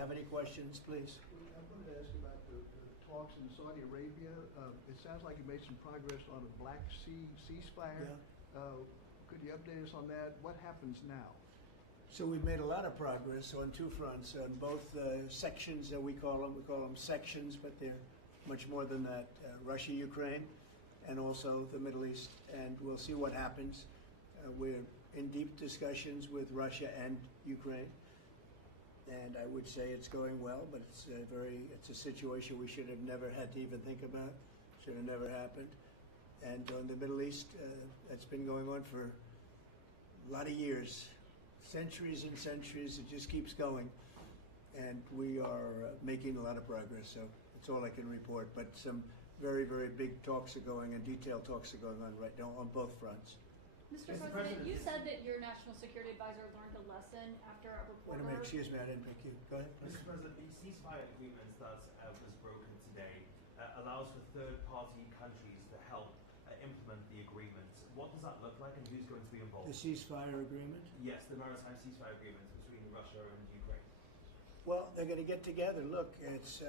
have any questions, please. I wanted to ask you about the talks in Saudi Arabia. It sounds like you made some progress on a Black Sea ceasefire. Yeah. Could you update us on that? What happens now? So we've made a lot of progress on two fronts, on both sections that we call them sections, but they're much more than that, Russia, Ukraine, and also the Middle East, and we'll see what happens. We're in deep discussions with Russia and Ukraine, and I would say it's going well, but it's a situation we should have never had to even think about, should have never happened. And on the Middle East, that's been going on for a lot of years. Centuries and centuries, it just keeps going, and we are making a lot of progress, so that's all I can report. But some very, very big talks are going, and detailed talks are going on right now on both fronts. Mr. President, you said that your national security advisor learned a lesson after a reporter... Wait a minute, excuse me, I didn't pick you. Go ahead. Mr. President, the ceasefire agreement that was broken today allows for third-party countries to help implement the agreement. What does that look like, and who's going to be involved? The ceasefire agreement? Yes, the maritime ceasefire agreement between Russia and Ukraine. Well, they're going to get together. Look, it's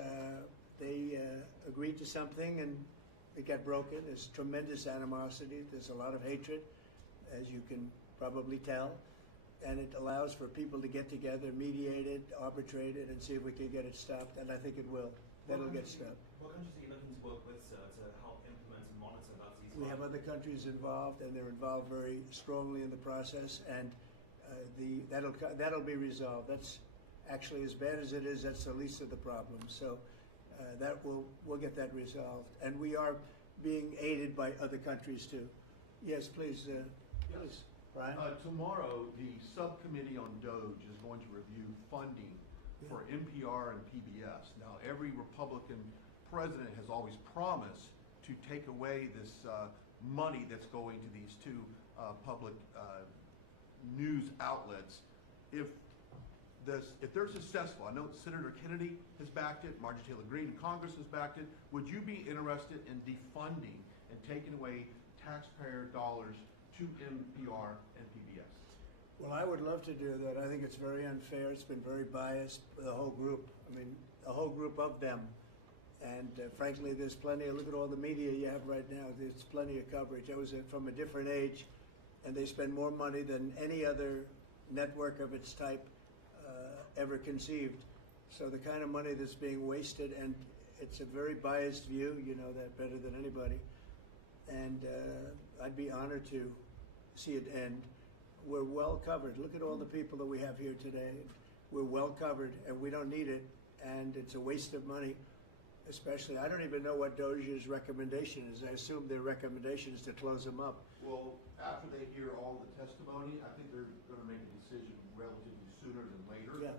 they agreed to something and it got broken. There's tremendous animosity. There's a lot of hatred, as you can probably tell. And it allows for people to get together, mediate it, arbitrate it, and see if we can get it stopped. And I think it will. That'll get stopped. What countries are you looking to work with, sir, to help implement and monitor that ceasefire? We have other countries involved, and they're involved very strongly in the process, and that'll be resolved. That's actually, as bad as it is, that's the least of the problems. So we'll get that resolved, and we are being aided by other countries too. Yes, please, please, Brian. Tomorrow, the subcommittee on DOGE is going to review funding for NPR and PBS. Now, every Republican president has always promised to take away this money that's going to these two public news outlets. If they're successful, I know Senator Kennedy has backed it, Marjorie Taylor Greene in Congress has backed it. Would you be interested in defunding and taking away taxpayer dollars to NPR and PBS? Well, I would love to do that. I think it's very unfair. It's been very biased for the whole group. I mean, a whole group of them. And frankly, there's plenty of, look at all the media you have right now. There's plenty of coverage. I was from a different age, and they spend more money than any other network of its type ever conceived. So the kind of money that's being wasted, and it's a very biased view, you know that better than anybody. And I'd be honored to see it end. We're well covered. Look at all the people that we have here today. We're well covered, and we don't need it, and it's a waste of money. Especially, I don't even know what DOGE's recommendation is. I assume their recommendation is to close them up. Well, after they hear all the testimony, I think they're going to make a decision relatively sooner than later. Yeah.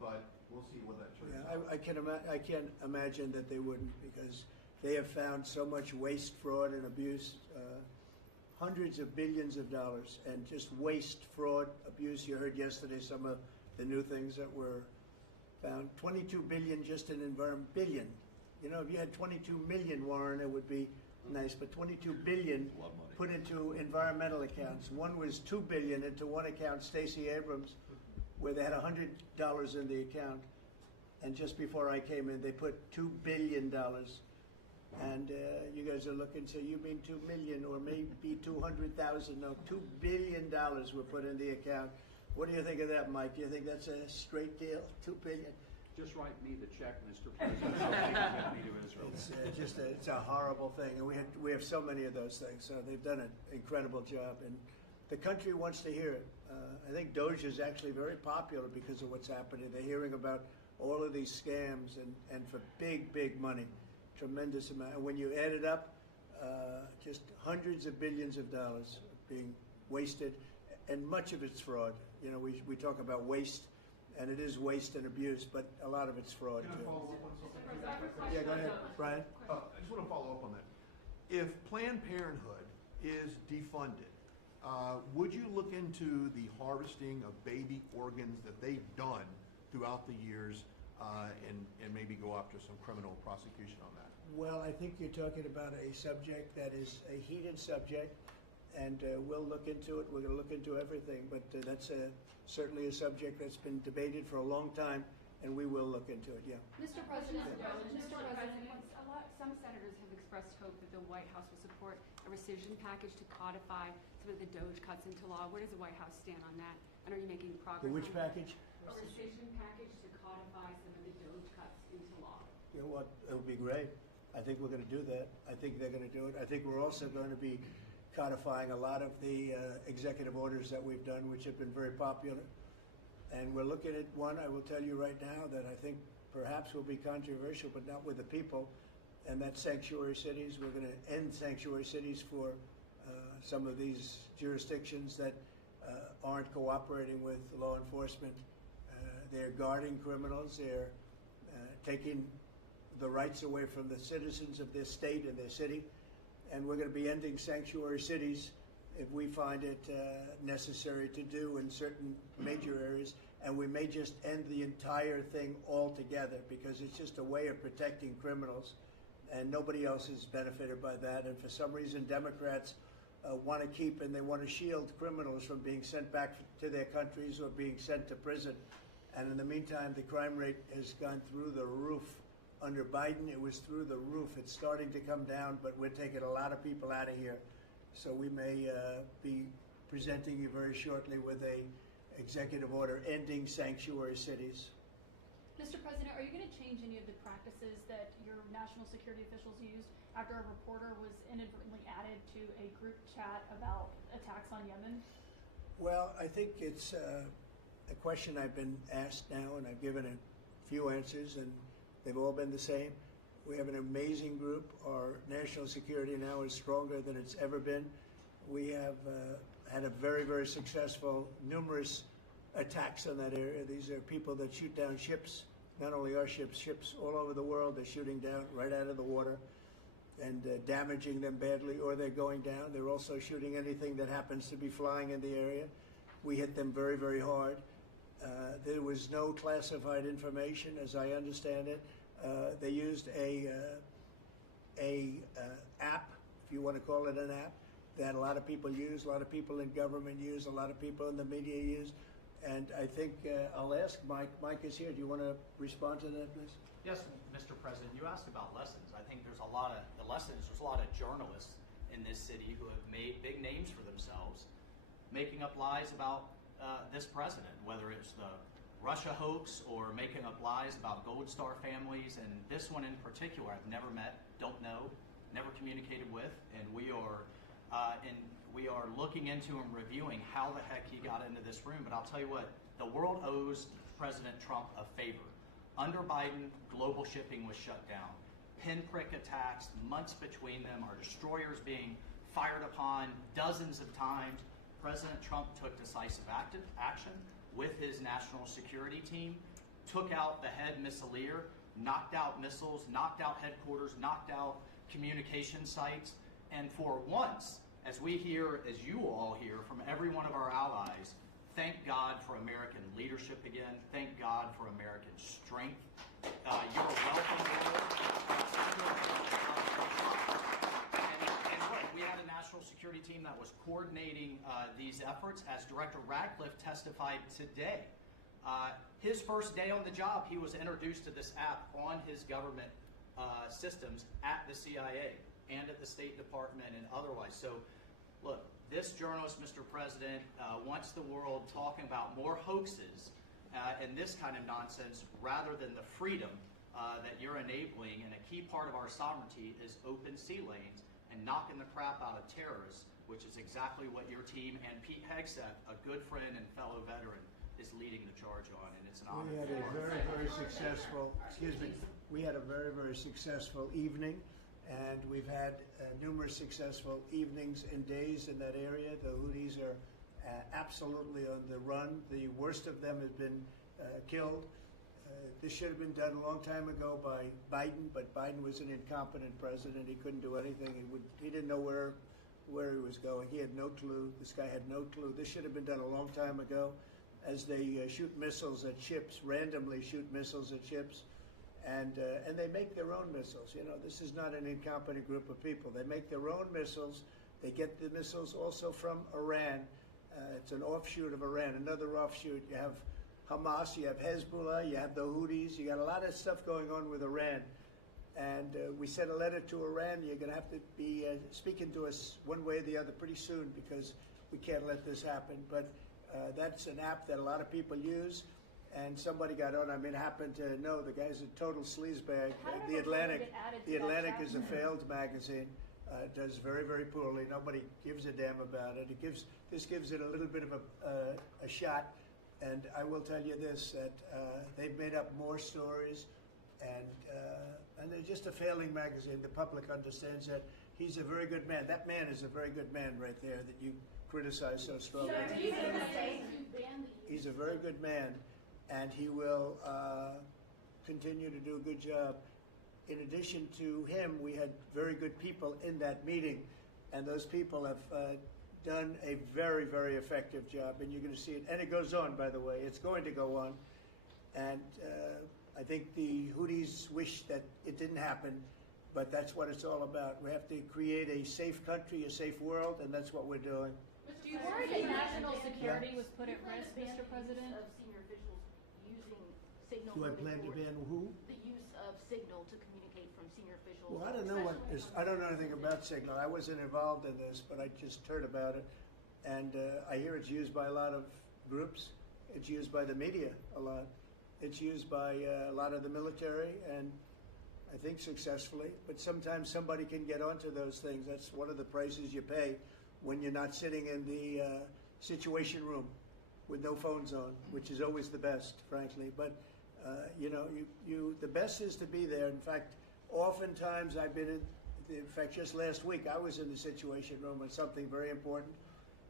But we'll see what that turns out. I can't imagine that they wouldn't, because they have found so much waste, fraud, and abuse, hundreds of billions of dollars, and just waste, fraud, abuse. You heard yesterday some of the new things that were found. 22 billion just in environment, billion. You know, if you had 22 million, Warren, it would be nice, but 22 billion put into environmental accounts. One was 2 billion into one account, Stacey Abrams, where they had $100 in the account, and just before I came in, they put $2 billion. And you guys are looking, so you mean 2 million or maybe 200,000? No, $2 billion were put in the account. What do you think of that, Mike? Do you think that's a straight deal? 2 billion? Just write me the check, Mr. President. I'll take me to Israel. It's a horrible thing, and we have so many of those things. So they've done an incredible job, and the country wants to hear it. I think DOGE is actually very popular because of what's happening. They're hearing about all of these scams and for big, big money, tremendous amount. And when you add it up, just hundreds of billions of dollars being wasted, and much of it's fraud. You know, we talk about waste. And it is waste and abuse, but a lot of it's fraud Can I too. follow up on something? Yeah, go ahead, Brian. I just want to follow up on that. If Planned Parenthood is defunded, would you look into the harvesting of baby organs that they've done throughout the years and maybe go after some criminal prosecution on that? Well, I think you're talking about a subject that is a heated subject, and we'll look into it. We're going to look into everything, but that's certainly a subject that's been debated for a long time, and we will look into it, yeah. Mr. President, Mr. President, some senators have expressed hope that the White House will support a rescission package to codify some of the DOJ cuts into law. Where does the White House stand on that? And are you making progress? The which on that? package? A rescission package to codify some of the DOJ cuts into law. You know what, it would be great. I think we're gonna do that. I think they're gonna do it. I think we're also going to be codifying a lot of the executive orders that we've done, which have been very popular. And we're looking at one, I will tell you right now, that I think perhaps will be controversial, but not with the people, and that's sanctuary cities. We're gonna end sanctuary cities for some of these jurisdictions that aren't cooperating with law enforcement. They're guarding criminals. They're taking the rights away from the citizens of their state and their city. And we're going to be ending sanctuary cities if we find it necessary to do in certain major areas. And we may just end the entire thing altogether because it's just a way of protecting criminals. And nobody else is benefited by that. And for some reason, Democrats want to keep and they want to shield criminals from being sent back to their countries or being sent to prison. And in the meantime, the crime rate has gone through the roof. Under Biden, it was through the roof. It's starting to come down, but we're taking a lot of people out of here. So we may be presenting you very shortly with a executive order ending sanctuary cities. Mr. President, are you going to change any of the practices that your national security officials used after a reporter was inadvertently added to a group chat about attacks on Yemen? Well, I think it's a question I've been asked now, and I've given a few answers, and they've all been the same. We have an amazing group. Our national security now is stronger than it's ever been. We have had a very, very successful, numerous attacks on that area. These are people that shoot down ships, not only our ships, ships all over the world. They're shooting down right out of the water and damaging them badly, or they're going down. They're also shooting anything that happens to be flying in the area. We hit them very, very hard. There was no classified information, as I understand it. They used a app, if you want to call it an app, that a lot of people use, a lot of people in government use, a lot of people in the media use. And I think I'll ask Mike. Mike is here. Do you want to respond to that, please? Yes, Mr. President, you asked about lessons. I think there's a lot of journalists in this city who have made big names for themselves, making up lies about this president, whether it's the Russia hoax or making up lies about Gold Star families. And this one in particular, I've never met, don't know, never communicated with, and we are looking into and reviewing how the heck he got into this room. But I'll tell you what, the world owes President Trump a favor. Under Biden, global shipping was shut down. Pinprick attacks, months between them, our destroyers being fired upon dozens of times. President Trump took decisive action with his national security team, took out the head missileer, knocked out missiles, knocked out headquarters, knocked out communication sites. And for once, as we hear, as you all hear from every one of our allies, thank God for American leadership again. Thank God for American strength. You're welcome. And look, we had a national security team that was coordinating these efforts. As Director Radcliffe testified today, his first day on the job, he was introduced to this app on his government systems at the CIA and at the State Department and otherwise. So, look, this journalist, Mr. President, wants the world talking about more hoaxes and this kind of nonsense rather than the freedom that you're enabling. And a key part of our sovereignty is open sea lanes and knocking the crap out of terrorists, which is exactly what your team and Pete Hegseth, a good friend and fellow veteran, is leading the charge on. And it's an honor. We had a very, very successful, we had a very, very successful evening. And we've had numerous successful evenings and days in that area. The Houthis are absolutely on the run. The worst of them has been killed. This should have been done a long time ago by Biden, but Biden was an incompetent president. He couldn't do anything. He didn't know where he was going. He had no clue. This guy had no clue. This should have been done a long time ago. As they shoot missiles at ships, randomly shoot missiles at ships. And they make their own missiles. You know, this is not an incompetent group of people. They make their own missiles. They get the missiles also from Iran. It's an offshoot of Iran. Another offshoot, you have Hamas, you have Hezbollah, you have the Houthis, you got a lot of stuff going on with Iran. And we sent a letter to Iran. You're going to have to be speaking to us one way or the other pretty soon because we can't let this happen. But that's an app that a lot of people use. And somebody got on. I mean, happened to know the guy's a total sleazebag. How did The our photo Atlantic, get added to the that Atlantic chat? is a failed magazine. It does very, very poorly. Nobody gives a damn about it. This gives it a little bit of a shot. And I will tell you this: that they've made up more stories, and they're just a failing magazine. The public understands that. He's a very good man. That man is a very good man right there that you criticize so strongly. He's a very good man, and he will continue to do a good job. In addition to him, we had very good people in that meeting, and those people have done a very, very effective job, and you're going to see it. And it goes on, by the way. It's going to go on. And I think the Houthis wish that it didn't happen, but that's what it's all about. We have to create a safe country, a safe world, and that's what we're doing. Do you worry that national security was put at risk, Mr. President? Of senior officials using Signal. Do I moving plan to forward. ban who? The use of Signal to communicate from senior officials. Well, I don't know what is. I don't know anything about Signal. I wasn't involved in this, but I just heard about it, and I hear it's used by a lot of groups. It's used by the media a lot. It's used by a lot of the military, and I think successfully. But sometimes somebody can get onto those things. That's one of the prices you pay when you're not sitting in the situation room with no phones on, which is always the best, frankly. But you know, the best is to be there. In fact, oftentimes I've been in fact, just last week I was in the situation room on something very important,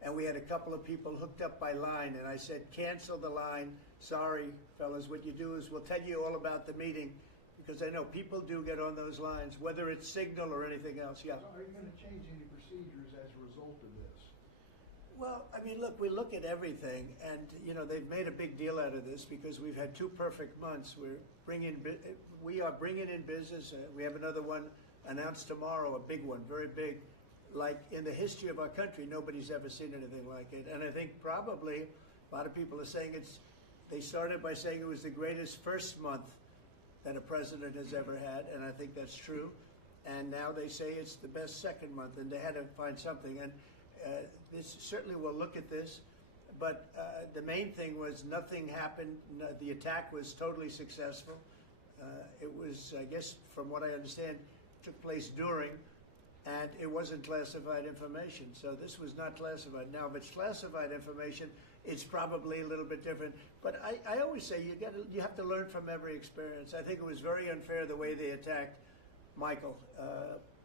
and we had a couple of people hooked up by line, and I said, cancel the line. Sorry, fellas, what you do is we'll tell you all about the meeting, because I know people do get on those lines, whether it's Signal or anything else. Yeah. Are you going to change any procedures as a result of this? Well, I mean, look, we look at everything, and you know they've made a big deal out of this because we've had 2 perfect months. We are bringing in business. We have another one announced tomorrow, a big one, very big. Like in the history of our country, nobody's ever seen anything like it. And I think probably a lot of people are saying they started by saying it was the greatest first month that a president has ever had, and I think that's true. And now they say it's the best second month, and they had to find something. And this certainly will look at this, but the main thing was nothing happened. The attack was totally successful. It was, I guess, from what I understand, took place during, and it wasn't classified information. So this was not classified. Now, if it's classified information, it's probably a little bit different. But I always say you have to learn from every experience. I think it was very unfair the way they attacked Michael.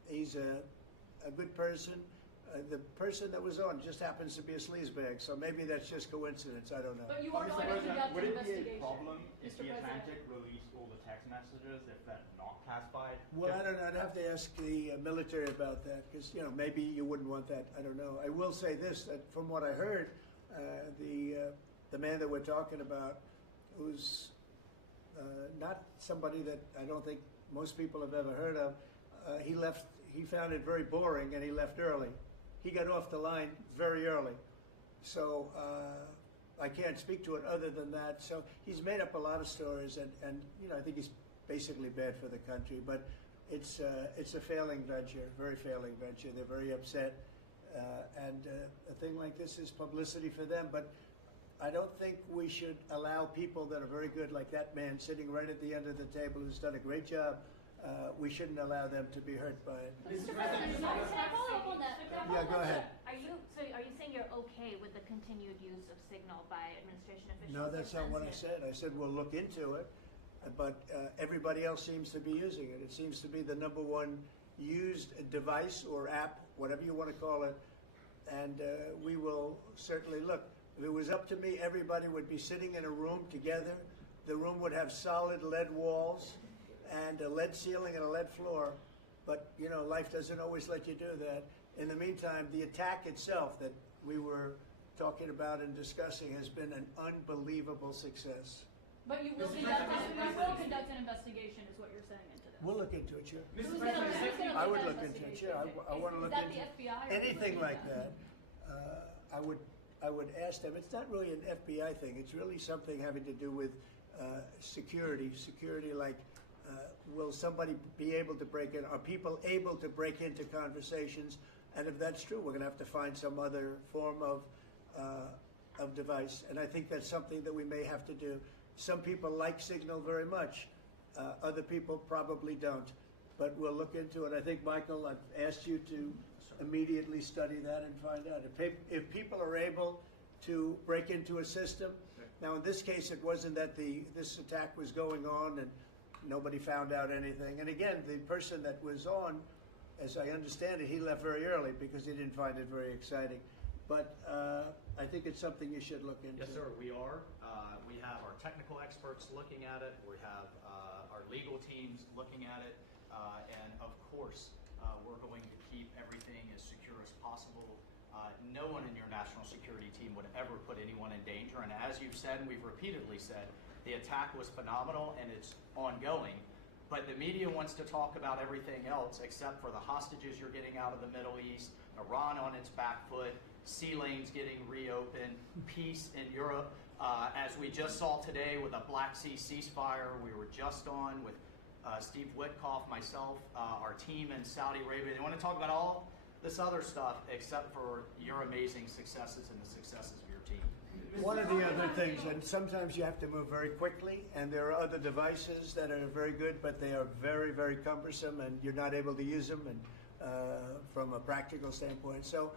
He's a good person. The person that was on just happens to be a sleazebag, so maybe that's just coincidence. I don't know. But you are going to conduct Would an it be a investigation. problem if Mr. the President. Atlantic released all the text messages if they're not classified? Well, I don't know. I'd have to ask the military about that because, you know, maybe you wouldn't want that. I don't know. I will say this, that from what I heard, the man that we're talking about, who's not somebody that I don't think most people have ever heard of, he left. He found it very boring, and he left early. He got off the line very early. So I can't speak to it other than that. So he's made up a lot of stories, and you know, I think he's basically bad for the country. But it's a failing venture, very failing venture. They're very upset, and a thing like this is publicity for them. But I don't think we should allow people that are very good, like that man sitting right at the end of the table, who's done a great job. We shouldn't allow them to be hurt by it. Mr. President, can I follow up on that? Yeah, go ahead. Are you saying you're okay with the continued use of Signal by administration officials? No, that's not what I said. I said we'll look into it, but everybody else seems to be using it. It seems to be the #1 used device or app, whatever you want to call it, and we will certainly look. If it was up to me, everybody would be sitting in a room together. The room would have solid lead walls and a lead ceiling and a lead floor. But, you know, life doesn't always let you do that. In the meantime, the attack itself that we were talking about and discussing has been an unbelievable success. But you will conduct an investigation, is what you're saying into this. We'll look into it, sure. Who's gonna I lead would that look into it, investigation? sure. I want to look Is that into the FBI or who's anything leading like that? that. I would I would ask them, it's not really an FBI thing, it's really something having to do with security. Security like, will somebody be able to break in? Are people able to break into conversations? And if that's true, we're going to have to find some other form of device. And I think that's something that we may have to do. Some people like Signal very much. Other people probably don't. But we'll look into it. I think, Michael, I've asked you to immediately study that and find out. If people are able to break into a system, now in this case it wasn't that this attack was going on and nobody found out anything. And again, the person that was on, as I understand it, he left very early because he didn't find it very exciting. But I think it's something you should look into. Yes, sir, we are. We have our technical experts looking at it. We have our legal teams looking at it. And of course, we're going to keep everything as secure as possible. No one in your national security team would ever put anyone in danger. And as you've said, and we've repeatedly said, the attack was phenomenal and it's ongoing. But the media wants to talk about everything else except for the hostages you're getting out of the Middle East, Iran on its back foot, sea lanes getting reopened, peace in Europe. As we just saw today with a Black Sea ceasefire, we were just on with Steve Witkoff, myself, our team in Saudi Arabia. They want to talk about all this other stuff except for your amazing successes and the successes of your team. One of the other things, and sometimes you have to move very quickly, and there are other devices that are very good, but they are very, very cumbersome, and you're not able to use them and from a practical standpoint. So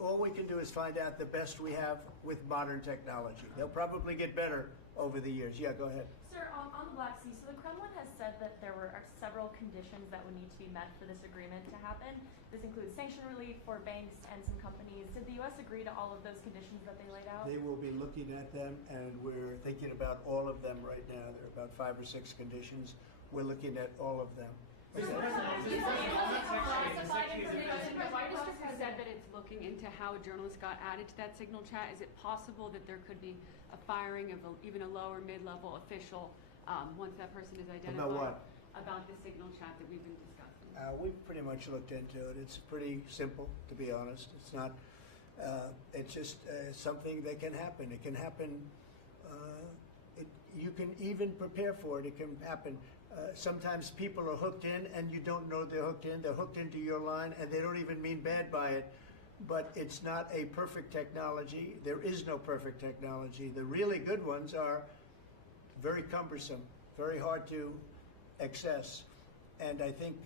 all we can do is find out the best we have with modern technology. They'll probably get better over the years. Yeah, go ahead. Sir, on the Black Sea, so the Kremlin has said that there are several conditions that would need to be met for this agreement to happen. This includes sanction relief for banks and some companies. Did the U.S. agree to all of those conditions that they laid out? They will be looking at them, and we're thinking about all of them right now. There are about 5 or 6 conditions. We're looking at all of them. The White House has said that it's looking into how a journalist got added to that Signal chat. Is it possible that there could be a firing of even a lower mid-level official once that person is identified? About what? About the Signal chat that we've been discussing. We've pretty much looked into it. It's pretty simple, to be honest. It's not. It's just something that can happen. It can happen. You can even prepare for it. It can happen. Sometimes people are hooked in, and you don't know they're hooked in. They're hooked into your line, and they don't even mean bad by it. But it's not a perfect technology. There is no perfect technology. The really good ones are very cumbersome, very hard to access. And I think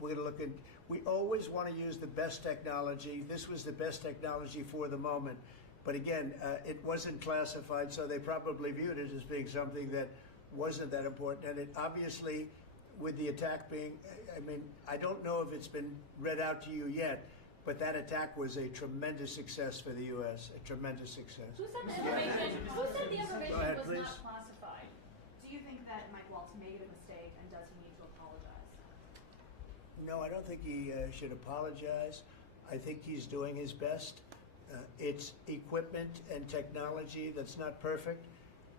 we're going to look at, we always want to use the best technology. This was the best technology for the moment. But again, it wasn't classified, so they probably viewed it as being something that wasn't that important. And it obviously, with the attack being, I mean, I don't know if it's been read out to you yet, but that attack was a tremendous success for the U.S., a tremendous success. Who said the information Go ahead, was please. not classified? Do you think that Mike Waltz made a mistake, and does he need to apologize? No, I don't think he should apologize. I think he's doing his best. It's equipment and technology that's not perfect,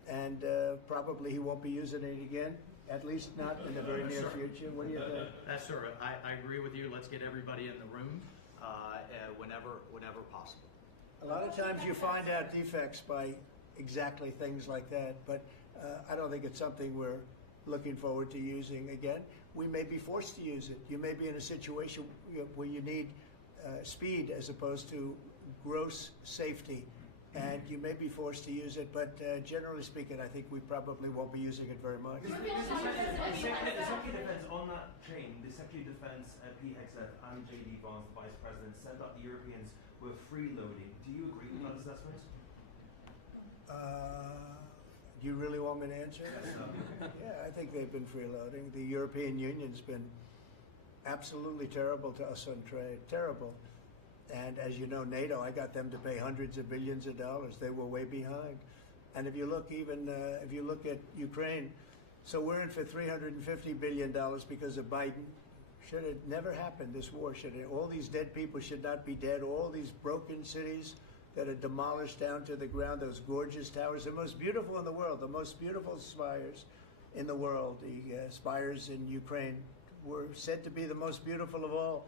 and probably he won't be using it again, at least not in the very near future. What do you think? That's sir. I agree with you. Let's get everybody in the room whenever possible. A lot of times you find out defects by exactly things like that, but I don't think it's something we're looking forward to using again. We may be forced to use it. You may be in a situation where you need speed as opposed to gross safety, and you may be forced to use it, but generally speaking, I think we probably won't be using it very much. The Secretary of Defense, on that chain, the Secretary of Defense, Pete Hegseth, and J.D. Vance, the Vice President, said that the Europeans were freeloading. Do you agree with that assessment? Do you really want me to answer? Yeah, I think they've been freeloading. The European Union's been absolutely terrible to us on trade, terrible. And as you know, NATO, I got them to pay hundreds of billions of dollars. They were way behind. And if you look if you look at Ukraine, so we're in for $350 billion because of Biden. Should have never happened, this war. All these dead people should not be dead. All these broken cities that are demolished down to the ground, those gorgeous towers, the most beautiful in the world, the most beautiful spires in the world. The spires in Ukraine were said to be the most beautiful of all.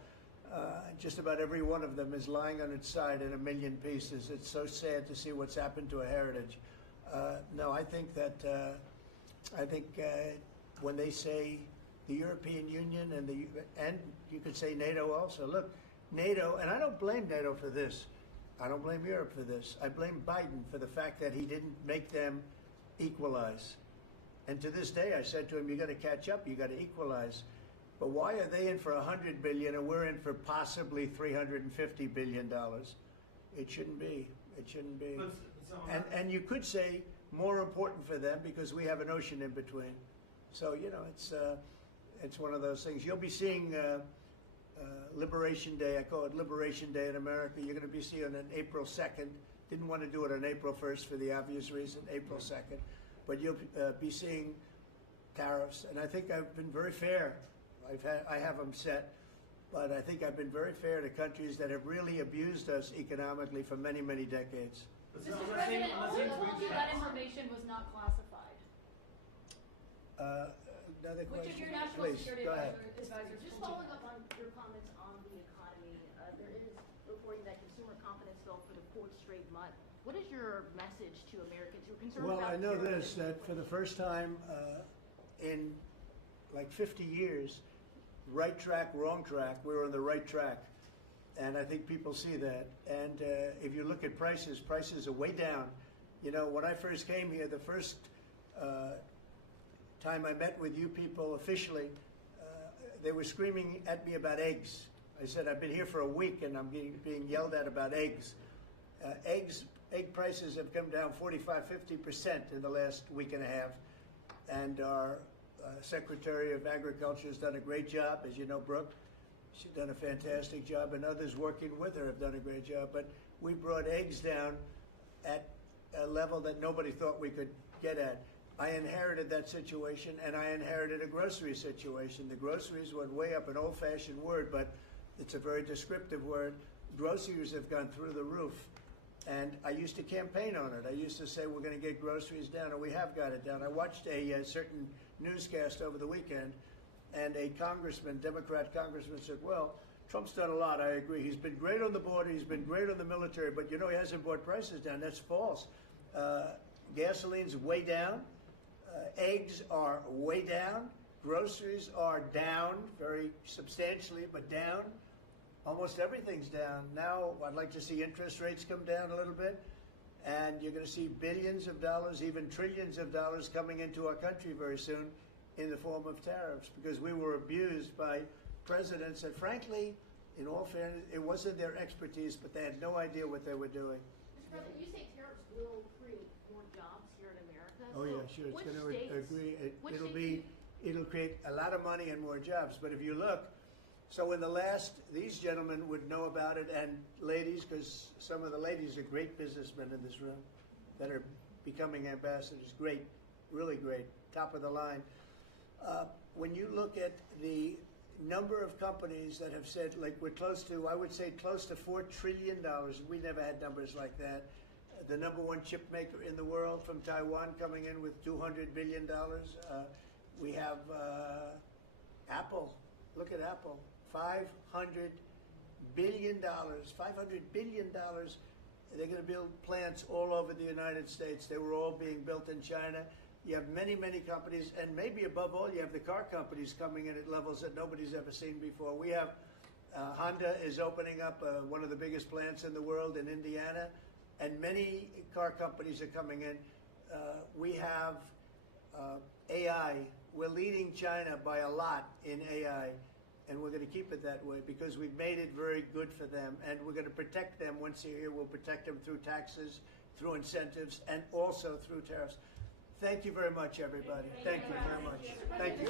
Just about every one of them is lying on its side in a million pieces. It's so sad to see what's happened to a heritage. No, I think that when they say the European Union and you could say NATO also. Look, NATO, and I don't blame NATO for this. I don't blame Europe for this. I blame Biden for the fact that he didn't make them equalize. And to this day, I said to him, you got to catch up, you got to equalize. But why are they in for $100 billion and we're in for possibly $350 billion? It shouldn't be. It shouldn't be. And you could say more important for them because we have an ocean in between. So, you know, it's one of those things. You'll be seeing Liberation Day. I call it Liberation Day in America. You're going to be seeing on April 2nd. Didn't want to do it on April 1st for the obvious reason, April 2nd. But you'll be seeing tariffs. And I think I've been very fair. I have them set. But I think I've been very fair to countries that have really abused us economically for many, many decades. Mr. President, who told you that information was not classified? Another Which question? of your national Please, security go ahead. advisors Just told following you? up on your comments on the economy, there is reporting that consumer confidence fell for the fourth straight month. What is your message to Americans who are concerned Well, about I know terrorism? this, that for the first time in like 50 years, right track, wrong track, we're on the right track. And I think people see that. And if you look at prices are way down. You know, when I first came here, the first time I met with you people officially, they were screaming at me about eggs. I said, I've been here for a week and I'm being yelled at about eggs. Egg prices have come down 45–50% in the last week and a half. And our Secretary of Agriculture has done a great job, as you know, Brooke. She's done a fantastic job, and others working with her have done a great job. But we brought eggs down at a level that nobody thought we could get at. I inherited that situation, and I inherited a grocery situation. The groceries went way up, an old-fashioned word, but it's a very descriptive word. Groceries have gone through the roof. And I used to campaign on it. I used to say, we're going to get groceries down, and we have got it down. I watched a certain newscast over the weekend, and a congressman, Democrat congressman, said, well, Trump's done a lot, I agree. He's been great on the border, he's been great on the military, but, you know, he hasn't brought prices down. That's false. Gasoline's way down. Eggs are way down. Groceries are down very substantially, but down. Almost everything's down. Now, I'd like to see interest rates come down a little bit, and you're going to see billions of dollars, even trillions of dollars coming into our country very soon in the form of tariffs, because we were abused by presidents that, frankly, in all fairness, it wasn't their expertise, but they had no idea what they were doing. Mr. President, you say tariffs will create more jobs here in America. Oh, So yeah, sure. It's which going to states- agree. which It'll states it'll create a lot of money and more jobs. But if you look, so in the last, these gentlemen would know about it, and ladies, because some of the ladies are great businessmen in this room that are becoming ambassadors. Great, really great, top of the line. When you look at the number of companies that have said, like, we're close to, I would say close to $4 trillion. We never had numbers like that. The number one chip maker in the world from Taiwan coming in with $200 billion. We have Apple. Look at Apple. $500 billion. $500 billion. They're going to build plants all over the United States. They were all being built in China. You have many, many companies, and maybe above all, you have the car companies coming in at levels that nobody's ever seen before. We have Honda is opening up one of the biggest plants in the world in Indiana, and many car companies are coming in. We have AI. We're leading China by a lot in AI, and we're going to keep it that way because we've made it very good for them, and we're going to protect them once they're here. We'll protect them through taxes, through incentives, and also through tariffs. Thank you very much, everybody. Thank you very much. Thank you.